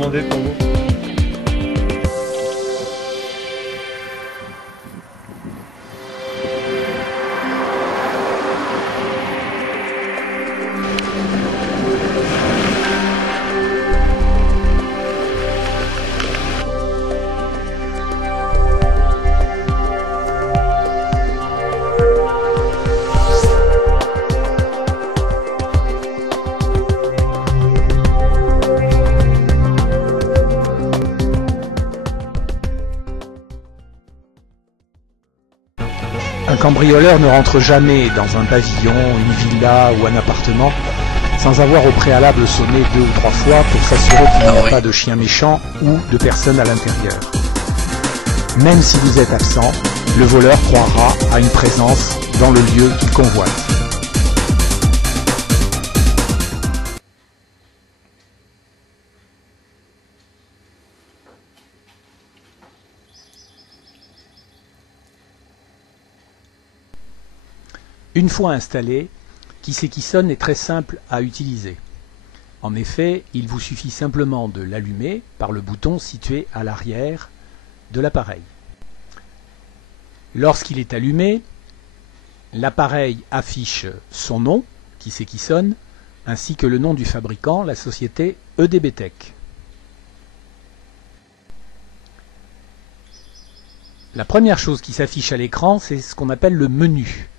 demander pour vous. Un cambrioleur ne rentre jamais dans un pavillon, une villa ou un appartement sans avoir au préalable sonné 2 ou 3 fois pour s'assurer qu'il n'y a pas de chien méchant ou de personne à l'intérieur. Même si vous êtes absent, le voleur croira à une présence dans le lieu qu'il convoite. Une fois installé, Qui c'est qui sonne est très simple à utiliser. En effet, il vous suffit simplement de l'allumer par le bouton situé à l'arrière de l'appareil. Lorsqu'il est allumé, l'appareil affiche son nom, Qui c'est qui sonne, ainsi que le nom du fabricant, la société EDBTech. La première chose qui s'affiche à l'écran, c'est ce qu'on appelle le menu,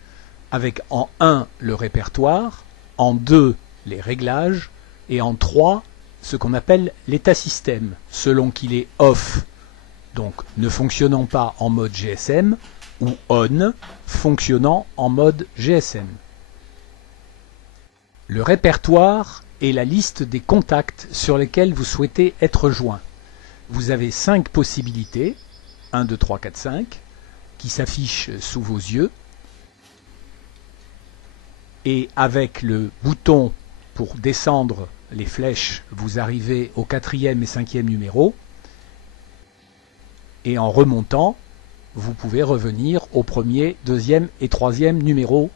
avec en 1 le répertoire, en 2 les réglages, et en 3 ce qu'on appelle l'état système, selon qu'il est off, donc ne fonctionnant pas en mode GSM, ou on, fonctionnant en mode GSM. Le répertoire est la liste des contacts sur lesquels vous souhaitez être joint. Vous avez 5 possibilités, 1, 2, 3, 4, 5, qui s'affichent sous vos yeux. Et avec le bouton pour descendre les flèches, vous arrivez au 4e et 5e numéro. Et en remontant, vous pouvez revenir au 1er, 2e et 3e numéro.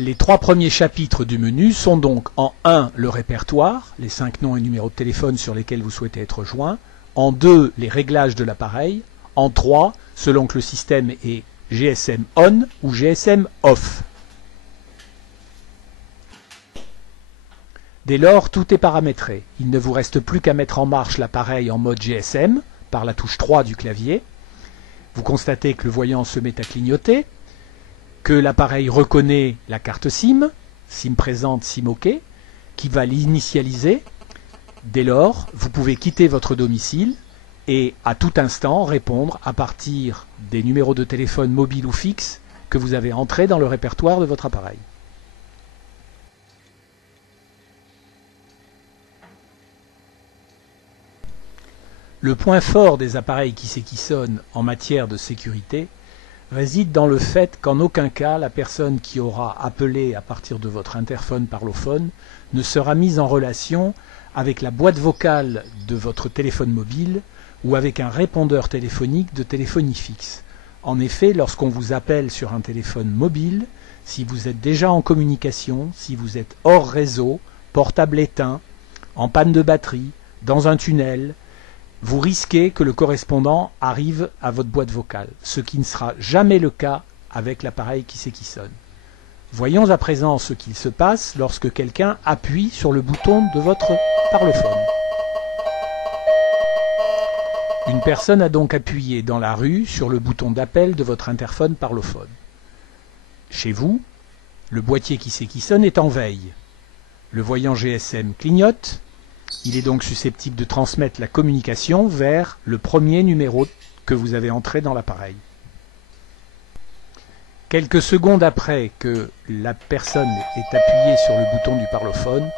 Les 3 premiers chapitres du menu sont donc en 1 le répertoire, les 5 noms et numéros de téléphone sur lesquels vous souhaitez être joint, en 2 les réglages de l'appareil, en 3 selon que le système est GSM on ou GSM off. Dès lors, tout est paramétré. Il ne vous reste plus qu'à mettre en marche l'appareil en mode GSM par la touche 3 du clavier. Vous constatez que le voyant se met à clignoter, que l'appareil reconnaît la carte SIM, SIM présente, SIM OK, qui va l'initialiser. Dès lors, vous pouvez quitter votre domicile et à tout instant répondre à partir des numéros de téléphone mobile ou fixe que vous avez entrés dans le répertoire de votre appareil. Le point fort des appareils Qui c'est qui sonne en matière de sécurité réside dans le fait qu'en aucun cas la personne qui aura appelé à partir de votre interphone parlophone ne sera mise en relation avec la boîte vocale de votre téléphone mobile ou avec un répondeur téléphonique de téléphonie fixe. En effet, lorsqu'on vous appelle sur un téléphone mobile, si vous êtes déjà en communication, si vous êtes hors réseau, portable éteint, en panne de batterie, dans un tunnel, vous risquez que le correspondant arrive à votre boîte vocale, ce qui ne sera jamais le cas avec l'appareil Qui c'est qui sonne. Voyons à présent ce qu'il se passe lorsque quelqu'un appuie sur le bouton de votre parlophone. Une personne a donc appuyé dans la rue sur le bouton d'appel de votre interphone parlophone. Chez vous, le boîtier Qui c'est qui sonne est en veille. Le voyant GSM clignote. Il est donc susceptible de transmettre la communication vers le premier numéro que vous avez entré dans l'appareil. Quelques secondes après que la personne ait appuyé sur le bouton du parlophone,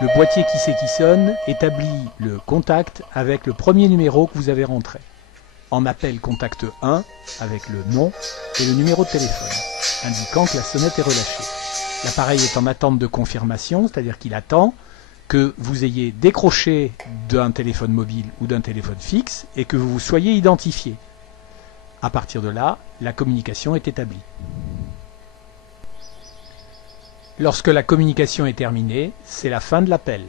le boîtier Qui c'est qui sonne établit le contact avec le premier numéro que vous avez rentré. En appelle contact 1 avec le nom et le numéro de téléphone, indiquant que la sonnette est relâchée. L'appareil est en attente de confirmation, c'est-à-dire qu'il attend que vous ayez décroché d'un téléphone mobile ou d'un téléphone fixe et que vous vous soyez identifié. À partir de là, la communication est établie. Lorsque la communication est terminée, c'est la fin de l'appel.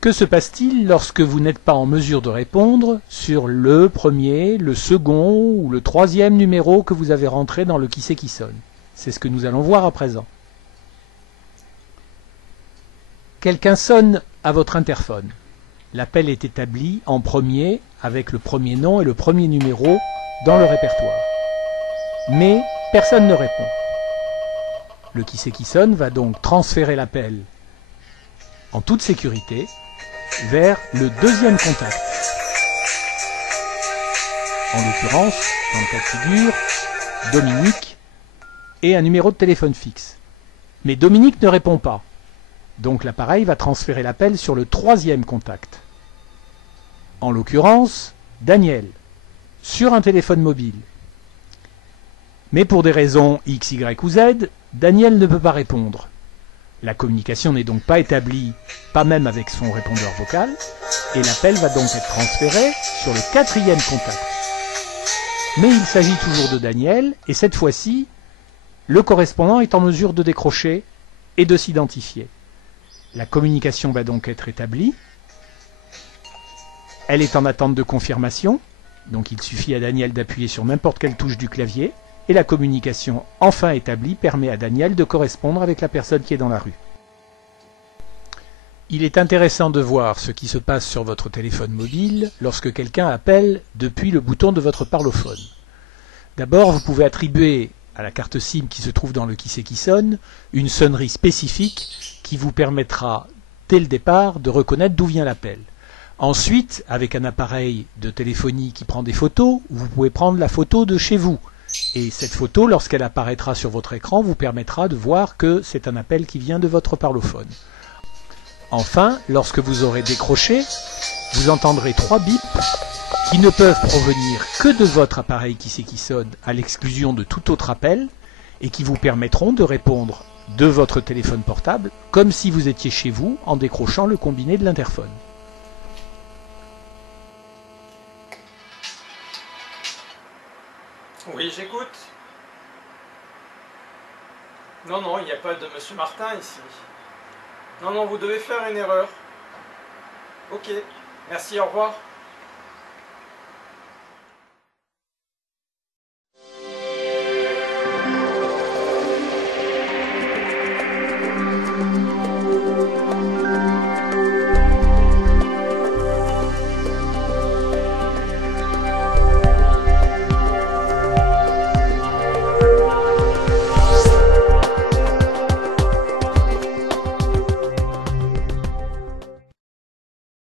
Que se passe-t-il lorsque vous n'êtes pas en mesure de répondre sur le premier, le second ou le troisième numéro que vous avez rentré dans le qui c'est qui sonne? C'est ce que nous allons voir à présent. Quelqu'un sonne à votre interphone. L'appel est établi en premier avec le premier nom et le premier numéro dans le répertoire. Mais personne ne répond. Le qui c'est qui sonne va donc transférer l'appel en toute sécurité vers le deuxième contact. En l'occurrence, dans le cas de figure, Dominique et un numéro de téléphone fixe. Mais Dominique ne répond pas. Donc l'appareil va transférer l'appel sur le troisième contact. En l'occurrence, Daniel, sur un téléphone mobile. Mais pour des raisons X, Y ou Z, Daniel ne peut pas répondre. La communication n'est donc pas établie, pas même avec son répondeur vocal, et l'appel va donc être transféré sur le quatrième contact. Mais il s'agit toujours de Daniel, et cette fois-ci, le correspondant est en mesure de décrocher et de s'identifier. La communication va donc être établie. Elle est en attente de confirmation, donc il suffit à Daniel d'appuyer sur n'importe quelle touche du clavier, et la communication enfin établie permet à Daniel de correspondre avec la personne qui est dans la rue. Il est intéressant de voir ce qui se passe sur votre téléphone mobile lorsque quelqu'un appelle depuis le bouton de votre parlophone. D'abord, vous pouvez attribuer à la carte SIM qui se trouve dans le qui c'est qui sonne une sonnerie spécifique qui vous permettra dès le départ de reconnaître d'où vient l'appel. Ensuite, avec un appareil de téléphonie qui prend des photos, vous pouvez prendre la photo de chez vous. Et cette photo, lorsqu'elle apparaîtra sur votre écran, vous permettra de voir que c'est un appel qui vient de votre parlophone. Enfin, lorsque vous aurez décroché, vous entendrez 3 bips qui ne peuvent provenir que de votre appareil qui c'est qui sonne, à l'exclusion de tout autre appel, et qui vous permettront de répondre de votre téléphone portable, comme si vous étiez chez vous en décrochant le combiné de l'interphone. Oui, j'écoute. Non, il n'y a pas de Monsieur Martin ici. Non, vous devez faire une erreur. Ok, merci, au revoir.